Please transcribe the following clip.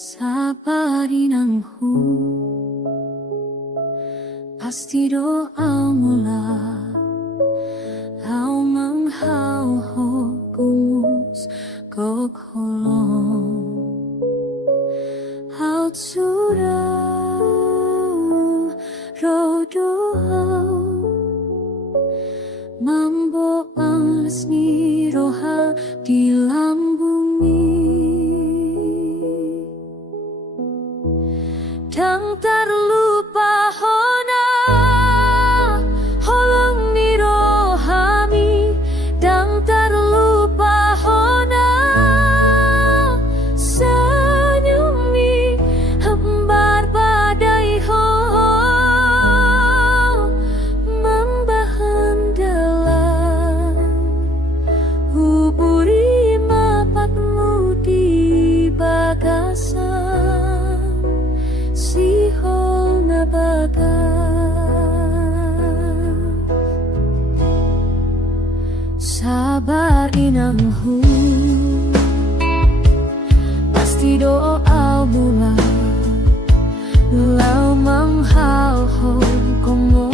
Sabarin ang pasti doa mula Hao mang hao ho kumus kok holong Hao tsura rodo Mambo ang lasni roha di lambungi Dang terlupa hona Holong ni rohami Dang terlupa hona Senyumi Hembar badai ho Membahan dalam Huburi mapakmu di bagasan Siho ngabagas Sabarin ang pasti doa mula Lau mang hao ho kong